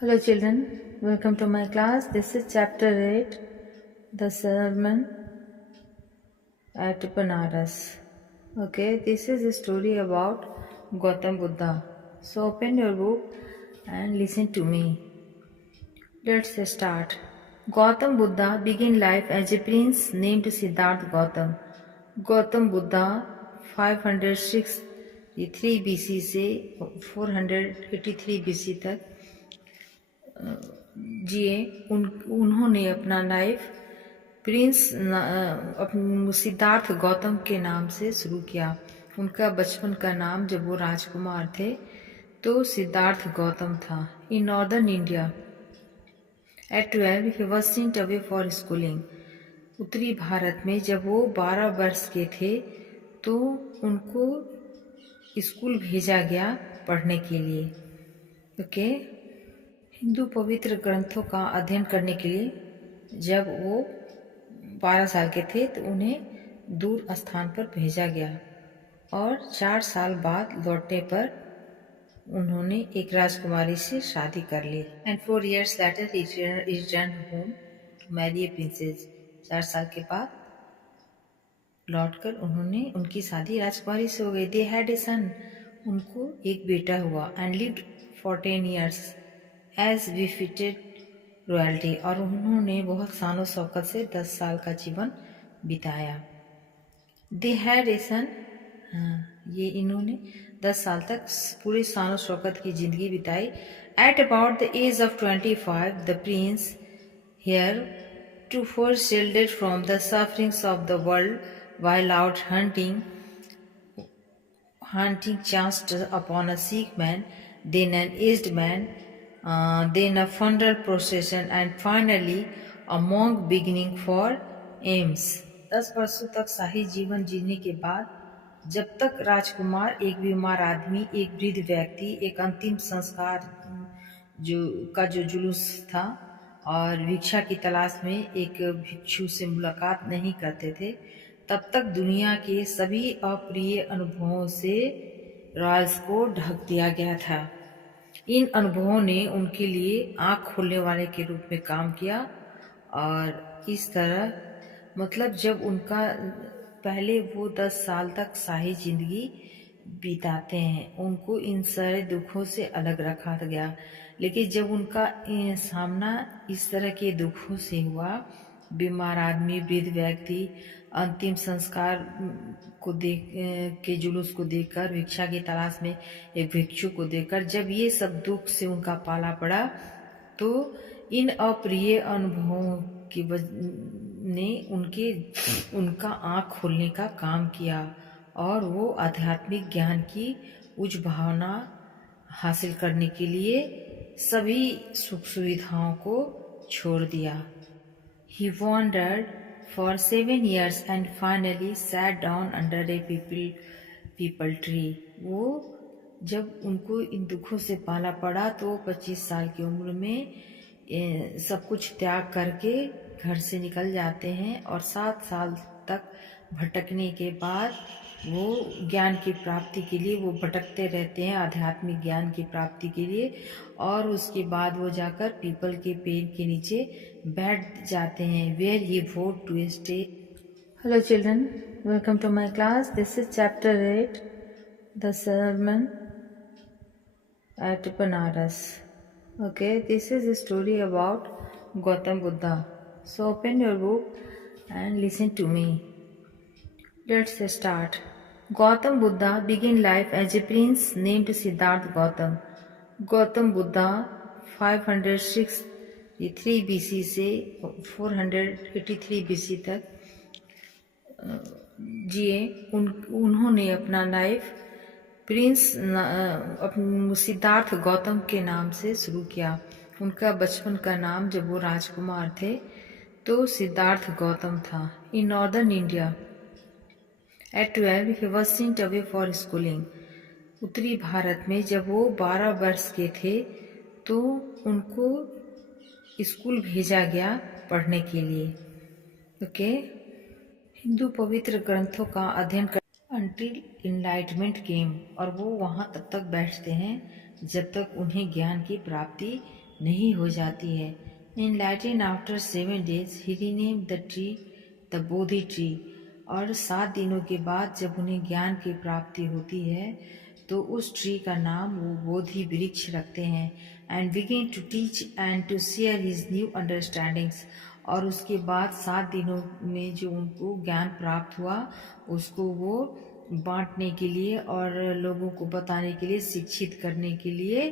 Hello children, welcome to my class. This is chapter 8, the sermon at Banaras. Okay, this is a story about Gautam Buddha. So open your book and listen to me. Let's start. Gautam Buddha began life as a prince named Siddhartha Gautam. Gautam Buddha 563 BC से 483 BC तक जिए। उन्होंने अपना life Siddharth Gautam के नाम से शुरू किया। उनका बचपन का नाम, जब वो राजकुमार थे तो सिद्धार्थ गौतम था। In northern India at 12 he was sent away for schooling. उत्तरी भारत में जब वो 12 वर्ष के थे तो उनको स्कूल भेजा गया पढ़ने के लिए। ओके, हिंदू पवित्र ग्रंथों का अध्ययन करने के लिए जब वो 12 साल के थे तो उन्हें दूर स्थान पर भेजा गया और 4 साल बाद लौटने पर उन्होंने एक राजकुमारी से शादी कर ली। And 4 years later he returned home to marry a princess। 4 साल के बाद लौटकर उन्होंने उनकी शादी राजकुमारी से हो गई। दे हैड ए सन, उनको एक बेटा हुआ। And lived for 10 years as befitted royalty, और उन्होंने बहुत शानो शौकत से 10 साल का जीवन बिताया। दे हैड ए सन, ये इन्होंने 10 साल तक पूरे शानो शौकत की जिंदगी बिताई। At about the age of 25 the prince heir to for shielded from the sufferings of the world while out hunting chanced upon a sick man, then an aged man, then a funeral procession, and finally a monk beginning for Ames। 10 वर्षों तक शाही जीवन जीने के बाद जब तक राजकुमार, एक बीमार आदमी, एक वृद्ध व्यक्ति, एक अंतिम संस्कार जो जुलूस था और भिक्षा की तलाश में एक भिक्षु से मुलाकात नहीं करते थे, तब तक दुनिया के सभी अप्रिय अनुभवों से रॉयल्स को ढक दिया गया था। इन अनुभवों ने उनके लिए आँख खोलने वाले के रूप में काम किया और इस तरह, मतलब जब उनका पहले वो 10 साल तक शाही जिंदगी बिताते हैं, उनको इन सारे दुखों से अलग रखा गया। लेकिन जब उनका सामना इस तरह के दुखों से हुआ, बीमार आदमी, वृद्ध व्यक्ति, अंतिम संस्कार को देख के जुलूस को देखकर, भिक्षा की तलाश में एक भिक्षु को देखकर, जब ये सब दुख से उनका पाला पड़ा तो इन अप्रिय अनुभवों की ने उनका आँख खोलने का काम किया और वो आध्यात्मिक ज्ञान की उच्च भावना हासिल करने के लिए सभी सुख सुविधाओं को छोड़ दिया। He wandered for 7 years and finally sat down under a peepal tree। वो जब उनको इन दुखों से पाला पड़ा तो 25 साल की उम्र में सब कुछ त्याग करके घर से निकल जाते हैं और 7 साल तक भटकने के बाद वो ज्ञान की प्राप्ति के लिए वो भटकते रहते हैं, आध्यात्मिक ज्ञान की प्राप्ति के लिए, और उसके बाद वो जाकर पीपल के पेड़ के नीचे बैठ जाते हैं। Where he vowed to stay. Hello children, welcome to my class. This is chapter 8, the sermon at Banaras। Okay, this is a story about Gautam Buddha. So open your book and listen to me. Let's start. Gautam Buddha began life as a prince named Siddhartha Gautam। Gautam Buddha 563 BC से 483 BC तक जिए। उन्होंने अपना life Siddharth Gautam के नाम से शुरू किया। उनका बचपन का नाम, जब वो राजकुमार थे तो सिद्धार्थ गौतम था। In northern India at 12 he was sent away for schooling. उत्तरी भारत में जब वो 12 वर्ष के थे तो उनको स्कूल भेजा गया पढ़ने के लिए। ओके, हिंदू पवित्र ग्रंथों का अध्ययन कर अंटिल इनलाइटमेंट केम, और वो वहाँ तब तक बैठते हैं जब तक उन्हें ज्ञान की प्राप्ति नहीं हो जाती है। In Latin after 7 days he renamed the tree the Bodhi tree. और 7 दिनों के बाद जब उन्हें ज्ञान की प्राप्ति होती है तो उस ट्री का नाम वो बोधि वृक्ष रखते हैं। And begin to teach and to share his new understandings. और उसके बाद 7 दिनों में जो उनको ज्ञान प्राप्त हुआ उसको वो बांटने के लिए और लोगों को बताने के लिए, शिक्षित करने के लिए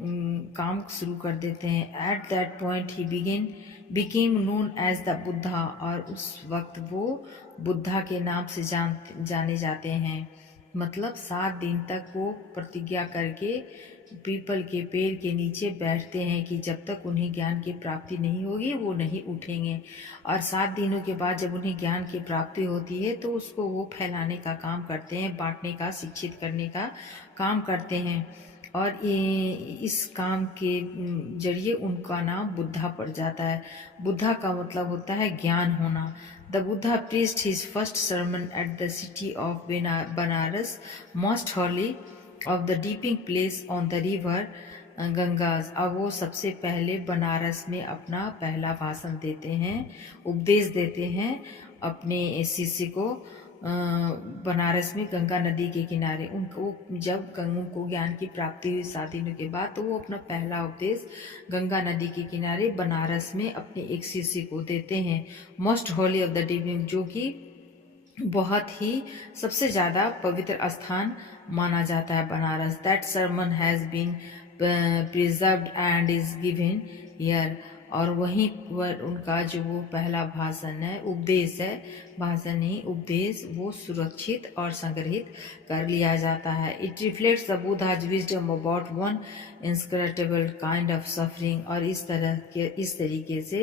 काम शुरू कर देते हैं। At that point he became known as the Buddha. और उस वक्त वो बुद्धा के नाम से जाने जाते हैं। मतलब 7 दिन तक वो प्रतिज्ञा करके पीपल के पेड़ के नीचे बैठते हैं कि जब तक उन्हें ज्ञान की प्राप्ति नहीं होगी वो नहीं उठेंगे। और 7 दिनों के बाद जब उन्हें ज्ञान की प्राप्ति होती है तो उसको वो फैलाने का काम करते हैं, बांटने का, शिक्षित करने का काम करते हैं। और इस काम के जरिए उनका नाम बुद्धा पड़ जाता है। बुद्धा का मतलब होता है ज्ञान होना। The Buddha preached his first sermon at the city of Banaras, most holy of the dipping place on the river गंगाज। अब वो सबसे पहले बनारस में अपना पहला भाषण देते हैं, उपदेश देते हैं अपने शिष्य को। बनारस में गंगा नदी के किनारे उनको जब गंगों को ज्ञान की प्राप्ति हुई 7 दिनों के बाद तो वो अपना पहला उपदेश गंगा नदी के किनारे बनारस में अपने एक शिष्य को देते हैं। मोस्ट होली ऑफ द डिविंग, जो कि बहुत ही सबसे ज़्यादा पवित्र स्थान माना जाता है Banaras. That sermon has been preserved and is given here. और वहीं पर उनका जो वो पहला भाषण है, उपदेश है, भाषण नहीं उपदेश, वो सुरक्षित और संग्रहित कर लिया जाता है। It reflects the Buddha's wisdom about one inscrutable kind of suffering. और इस तरीके से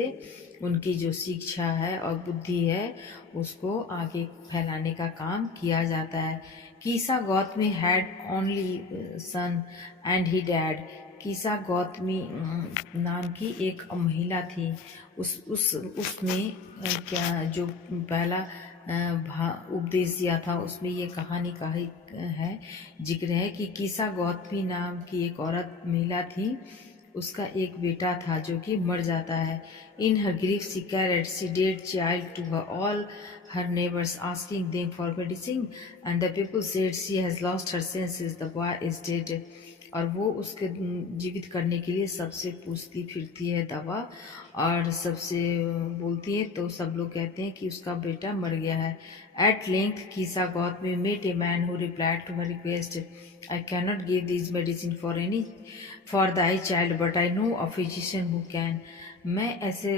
उनकी जो शिक्षा है और बुद्धि है उसको आगे फैलाने का काम किया जाता है। Kisa Gotami had only son and he died. Kisa Gotami नाम की एक महिला थी। उसने क्या जो पहला उपदेश दिया था उसमें ये कहानी का ही है, जिक्र है कि कीसा गौतमी नाम की एक औरत महिला थी। उसका एक बेटा था जो कि मर जाता है। In her grief she carried she dead child to her all her neighbors asking them for medicine and the people said she has lost her senses, the boy is dead। और वो उसके जीवित करने के लिए सबसे पूछती फिरती है दवा और सबसे बोलती है, तो सब लोग कहते हैं कि उसका बेटा मर गया है। At length Kisa Gotami met a man who replied to her request, I cannot give this medicine for thy child but I know a physician who can. मैं ऐसे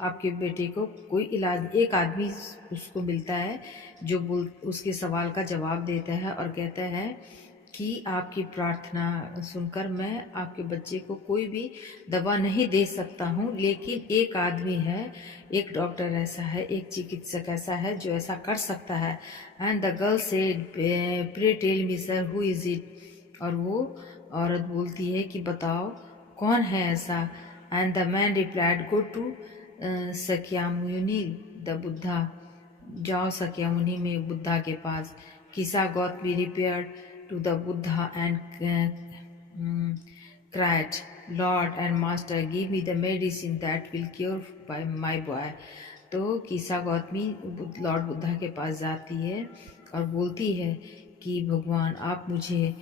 आपके बेटे को कोई इलाज, एक आदमी उसको मिलता है जो उसके सवाल का जवाब देता है और कहता है कि आपकी प्रार्थना सुनकर मैं आपके बच्चे को कोई भी दवा नहीं दे सकता हूँ, लेकिन एक आदमी है, एक डॉक्टर ऐसा है, एक चिकित्सक ऐसा है जो ऐसा कर सकता है। And the girl said pray tell me sir who is it. और वो औरत बोलती है कि बताओ कौन है ऐसा। And the man replied go to Sakyamuni the Buddha. जाओ सक्यामुनि में बुद्धा के पास। Kisa Gotami repaired to the Buddha and cried, Lord and Master, give me the medicine that will cure by my boy। तो कीसा गौतमी लॉर्ड बुद्धा के पास जाती है और बोलती है कि भगवान आप मुझे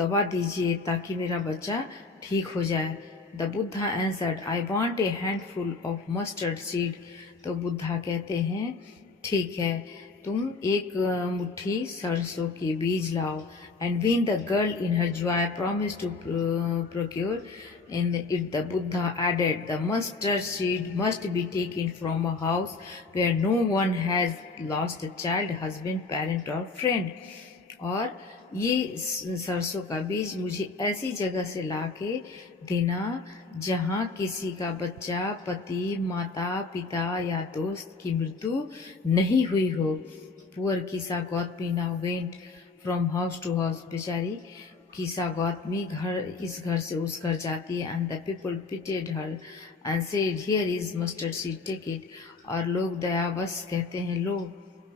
दवा दीजिए ताकि मेरा बच्चा ठीक हो जाए। The Buddha answered, I want A handful of mustard seed. तो बुद्धा कहते हैं ठीक है, तुम एक मुट्ठी सरसों के बीज लाओ। And when the girl in her joy promised to procure in it, the Buddha added, the mustard seed must be taken from a house where no one has lost a child, husband, parent or friend। और ये सरसों का बीज मुझे ऐसी जगह से लाके देना जहाँ किसी का बच्चा, पति, माता, पिता या दोस्त की मृत्यु नहीं हुई हो। Poor Kisa Gotami now went from house to house. बेचारी कीसा गौतमी इस घर से उस घर जाती है। And the people pitied her and said here is mustard seed take it. और लोग दयावश कहते हैं लो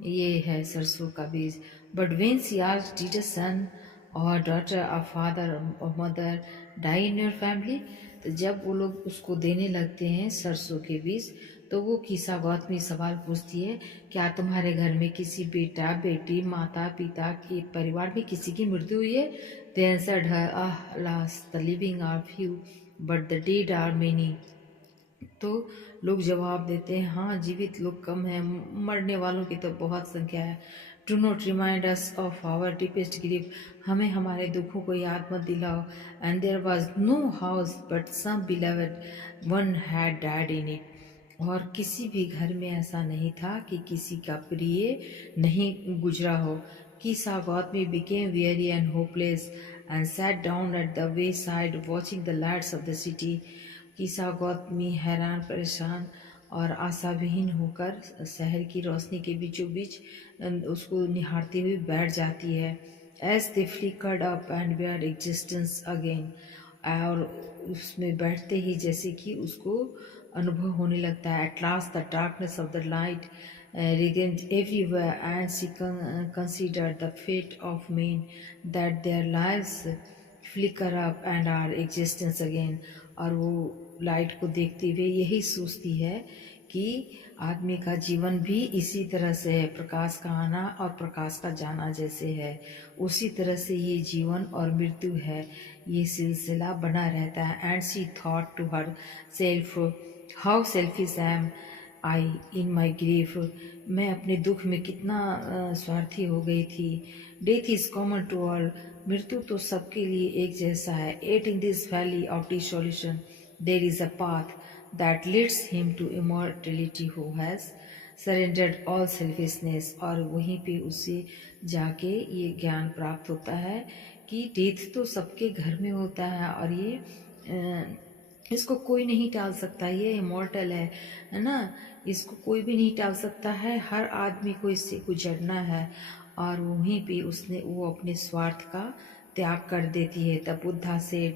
ये है सरसों का बीज। But when she asked did a son or daughter, a father or mother die in your family. तो जब वो लोग उसको देने लगते हैं सरसों के बीज, तो वो कीसा गौतमी सवाल पूछती है, क्या तुम्हारे घर में किसी बेटा बेटी माता पिता के परिवार में किसी की मृत्यु हुई है? They answered her, ah, alas, the living are few, but the dead are many. तो लोग जवाब देते हैं, हाँ जीवित लोग कम हैं, मरने वालों की तो बहुत संख्या है। Do not remind us of our deepest grief, हमें हमारे दुखों को याद मत दिलाओ। And there was no house but some beloved one had died in it, और किसी भी घर में ऐसा नहीं था कि किसी का प्रिय नहीं गुजरा हो। Kisa Gautami became weary and hopeless and sat down at the wayside watching the lights of the city. कीसा Gautami हैरान परेशान और आशाविहीन होकर शहर की रोशनी के बीचों बीच उसको निहारती हुई बैठ जाती है। As they flickered up and were existence again, और उसमें बैठते ही जैसे कि उसको अनुभव होने लगता है। At last the darkness of the light regained everywhere, and she considered the fate of men, that their lives flicker up and are existence again. और वो लाइट को देखते हुए यही सोचती है कि आदमी का जीवन भी इसी तरह से है, प्रकाश का आना और प्रकाश का जाना जैसे है, उसी तरह से ये जीवन और मृत्यु है, ये सिलसिला बना रहता है। And she thought to herself, how selfish am I in my grief, मैं अपने दुख में कितना स्वार्थी हो गई थी। Death is common to all, मृत्यु तो सबके लिए एक जैसा है। At in this valley of dissolution there is a path that leads him to immortality who has surrendered all selfishness, और वहीं पे उसे जाके ये ज्ञान प्राप्त होता है कि डेथ तो सबके घर में होता है और ये इसको कोई नहीं टाल सकता, ये इमॉर्टल है ना, इसको कोई भी नहीं टाल सकता है, हर आदमी को इससे गुजरना है। और वहीं पे उसने वो अपने स्वार्थ का त्याग कर देती है। The Buddha said,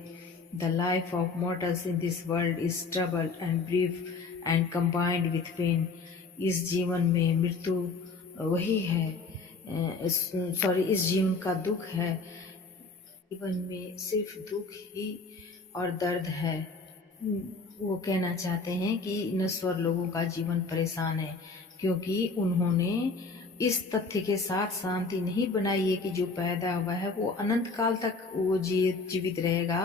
the life of mortals in this world is troubled and brief and combined with pain, इस जीवन में मृत्यु वही है, इस जीवन का दुख है, जीवन में सिर्फ दुख ही और दर्द है। वो कहना चाहते हैं कि नश्वर लोगों का जीवन परेशान है, क्योंकि उन्होंने इस तथ्य के साथ शांति नहीं बनाई है कि जो पैदा हुआ है वो अनंत काल तक वो जीवित रहेगा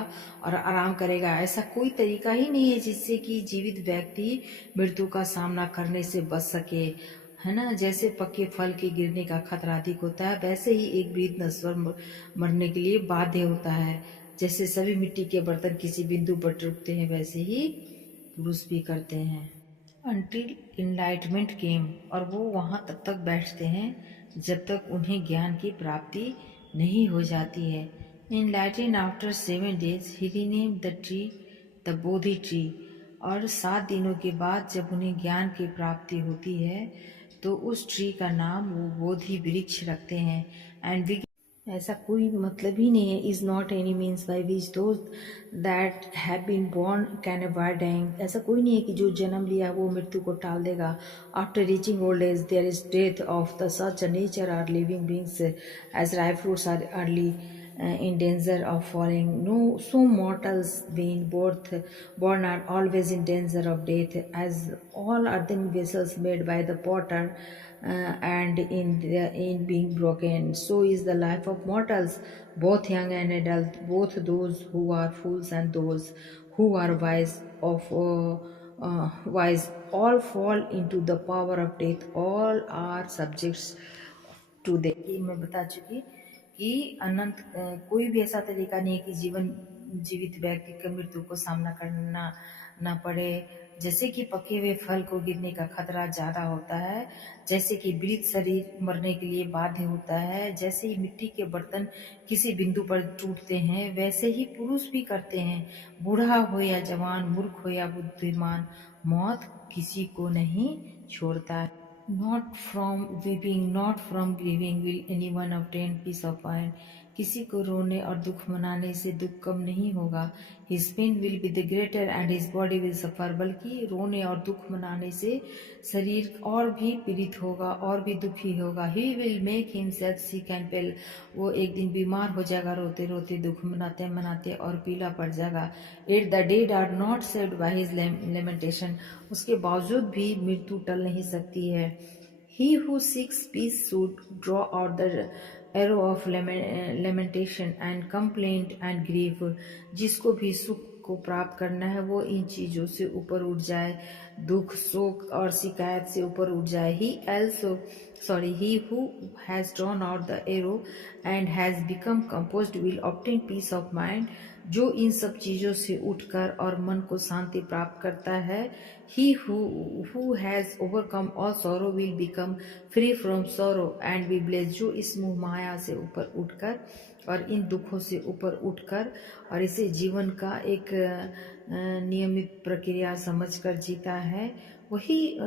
और आराम करेगा। ऐसा कोई तरीका ही नहीं है जिससे कि जीवित व्यक्ति मृत्यु का सामना करने से बच सके, है ना। जैसे पक्के फल के गिरने का खतरा अधिक होता है, वैसे ही एक वृद्ध नश्वर मरने के लिए बाध्य होता है। जैसे सभी मिट्टी के बर्तन किसी बिंदु पर टूटते हैं, वैसे ही पुरुष भी करते हैं। अनटिल इनलाइटमेंट केम, और वो वहाँ तब तक बैठते हैं जब तक उन्हें ज्ञान की प्राप्ति नहीं हो जाती है। Enlightened after 7 days he renamed the tree the Bodhi tree, और 7 दिनों के बाद जब उन्हें ज्ञान की प्राप्ति होती है तो उस ट्री का नाम वो बोधि वृक्ष रखते हैं। एंड ऐसा कोई मतलब ही नहीं है, is not any means by which those that have been born can avoid dying, ऐसा कोई नहीं है कि जो जन्म लिया वो मृत्यु को टाल देगा। After reaching old age there is death of the such nature are living beings as dry fruits are early in danger of falling. No, so mortals being born are always in danger of death, as all earthen vessels made by the potter and in being broken, so is the life of mortals, both young and adult, both those who are fools and those who are wise. Wise, all fall into the power of death, all are subjects to death। ये मैं बता चुकी कि अनंत कोई भी ऐसा तरीका नहीं है कि जीवित व्यक्ति को मृत्यु को सामना करना ना पड़े। जैसे कि पके हुए फल को गिरने का खतरा ज्यादा होता है, जैसे कि वृद्ध शरीर मरने के लिए बाध्य होता है, जैसे ही मिट्टी के बर्तन किसी बिंदु पर टूटते हैं, वैसे ही पुरुष भी करते हैं। बूढ़ा हो या जवान, मूर्ख हो या बुद्धिमान, मौत किसी को नहीं छोड़ता है। Not from weeping, not from grieving will anyone obtain peace of mind. किसी को रोने और दुख मनाने से दुख कम नहीं होगा। His pain will be the greater and his body will suffer. बल्कि रोने और दुख मनाने से शरीर और भी पीड़ित होगा और भी दुखी होगा। He will make himself sick and pale. वो एक दिन बीमार हो जाएगा रोते रोते, दुख मनाते मनाते, और पीला पड़ जाएगा। It the dead are not saved by his lamentation. उसके बावजूद भी मृत्यु टल नहीं सकती है। He who seeks peace should draw out the arrow of lamentation and complaint and grief. जिसको भी सुख को प्राप्त करना है वो इन चीजों से ऊपर उठ जाए, दुख, शोक और शिकायत से ऊपर उठ जाए। He who has drawn out the arrow and has become composed will obtain peace of mind. जो इन सब चीजों से उठकर और मन को शांति प्राप्त करता है। He who has overcome all sorrow will become free from sorrow and be blessed. जो इस मोह माया से ऊपर उठकर और इन दुखों से ऊपर उठकर और इसे जीवन का एक नियमित प्रक्रिया समझकर जीता है, वही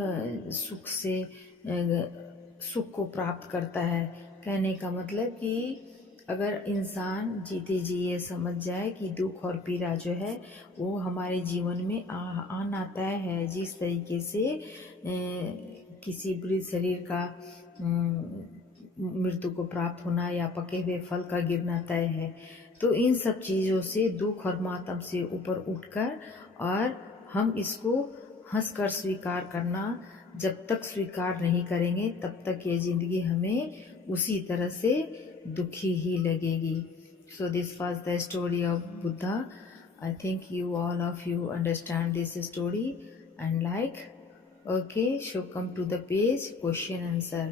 सुख को प्राप्त करता है। कहने का मतलब कि अगर इंसान जीते जी ये समझ जाए कि दुख और पीड़ा जो है वो हमारे जीवन में आना तय है। जिस तरीके से किसी मृत शरीर का मृत्यु को प्राप्त होना या पके हुए फल का गिरना तय है, तो इन सब चीज़ों से, दुख और मातम से ऊपर उठकर और हम इसको हंसकर स्वीकार करना, जब तक स्वीकार नहीं करेंगे तब तक ये जिंदगी हमें उसी तरह से दुखी ही लगेगी। So this was the story of Buddha. I think you all of you understand this story and like. Okay, so come to the page question answer.